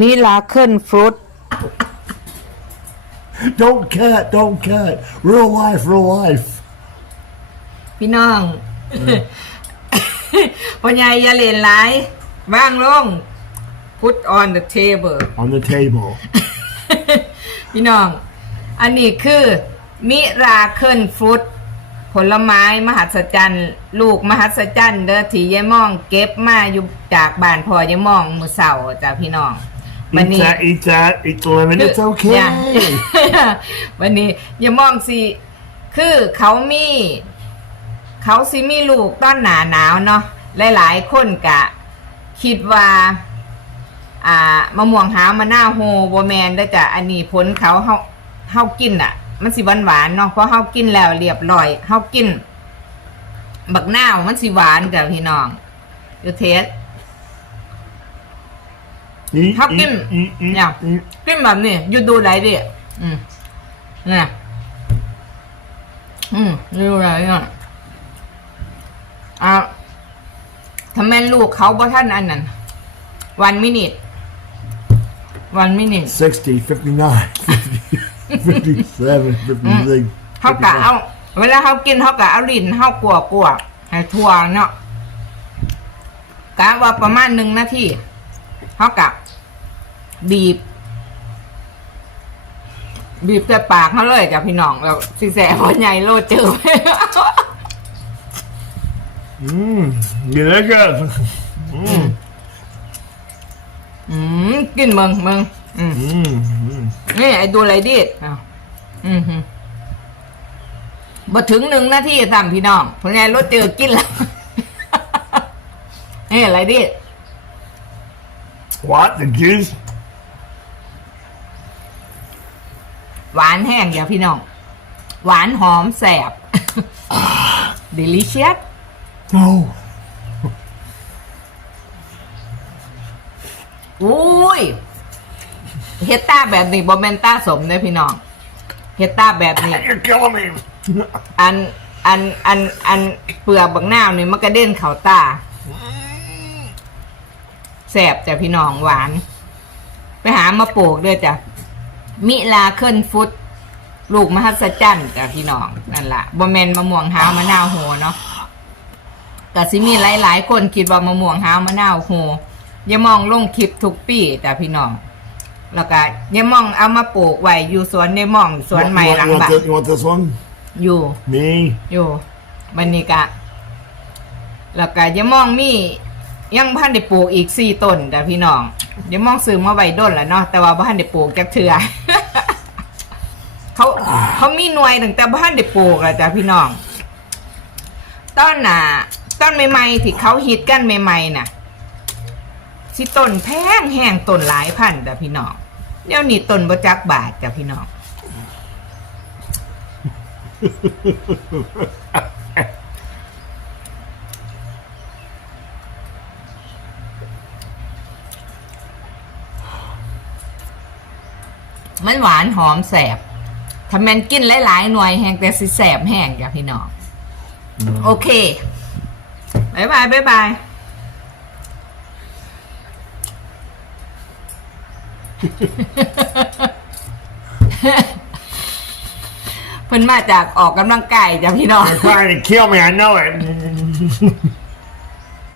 มิลาเคิลฟรุต Don't cut, don't cut. Real life, real life. พี่น้องพ่อใหญ่อย่าเล่นหลายว่างลง put on the table On the table. พี่น้อง อันนี้คือมิราเคิลฟรุต ผลไม้มหัศจรรย์ลูกมหัศจรรย์เด้อที่ยายม่อง เก็บมาอยู่จากบ้านพ่อยายม่องมือเสาร์จ้ะพี่น้องวัน Eat นี้ that, eat that, eat the lemon. It's อย่า okay. วันนี้อย่ามองสิคือเขามี เขาสิมีลูกต้อนหนาหนาวเนาะหลายๆคนกะ คิดว่า อ่ามะม่วงหาวมะนาวโฮบแมนได้อจ้ะอันนี้ผลเขาเฮาเฮากินอะ มันสิหวานหวานๆเนาะเพราะเฮากินแล้วเรียบร้อยเฮากิน บักนาวมันสิหวานจ้ะพี่น้องอยู่เทส Eat, How eat, can- eat, eat, Yeah. eat. กินแบบนี้อยู่ดูไรดิอืมเนี่ยอืมดูไรอะอะทำไมลูกเขาบ่ท่านอันนั้นวันมินิวันมินิ 60, 59, 50, 57, 56. เขากะเอา เวลาเขากินเขากะเอาลิ้นเขากลัวกลัวๆให้ทั่วเนาะกะว่าประมาณหนึ่งนาทีเขากะบีบ บีบแต่ปากเขาเลยจ้ะพี่น้องแล้วสิแสบหัวใหญ่โลดเจอ Mmm, yeah, that good. Mmm, อืมกินเมืองเมืองอืม mmm, mmm. นี่ไอ้ดูไรดิอ้าวอืมฮึบ่ถึงหนึ่งนาทีตามพี่น้องหัวใหญ่โลดเจอกินแล้วนี่อะไรดิ What? The juice? หวานแห้งอย่าพี่น้อง หวานหอมแสบ delicious No. อุ้ย เฮดต้าแบบนี้บอมเมนต้าสมเลยพี่น้องเฮดต้าแบบนี้ You're killing me. อันอันอันอันเปลือกบักนาวนี่มันกระเด็นเข่าตาแสบจ้ะพี่น้องหวาน ไปหามาปลูกด้วยจ้ะมิลาเคิลฟุต ลูกมหัศจรรย์จ้ะพี่น้อง นั่นละบะเมนมะม่วงหาวมะนาวโหเนาะแต่สิมีหลายๆ คนคิดว่ามะม่วงหาวมะนาวโหอย่ามองลงคลิปทุกปีจ้ะพี่น้อง แล้วก็อย่ามองเอามาปลูกไว้อยู่สวนในมองสวนใหม่ You หลัง want, บ้าน this, you want this one? อยู่ Me? อยู่บันนี้กะ แล้วก็ยามองมียังพันได้ปลูกอีกสี่ต้นแต่พี่น้องยามองซื้อมาไว้ด้นแล้วเนาะแต่ว่าบ้านได้ปลูกจักเถื่อ เขาเขามีหน่วยตั้งแต่บ้านได้ปลูกแล้วจ้ะพี่น้องต้นน่ะต้นใหม่ๆที่เขาฮิตกันใหม่ๆน่ะ สิต้นแพงแห้งต้นหลายพันจ้ะพี่น้องเดี๋ยวนี้ต้นบ่จักบาทจ้ะพี่น้องมันหวานหอมแสบถ้าแมนกินหลายๆหน่วยแห้งแต่สิแสบแห้งจ้ะพี่น้อง โอเคบายบายบายบาย เพิ่นมาจากออกกำลังกายจ้ะพี่น้อง I'm trying to kill me.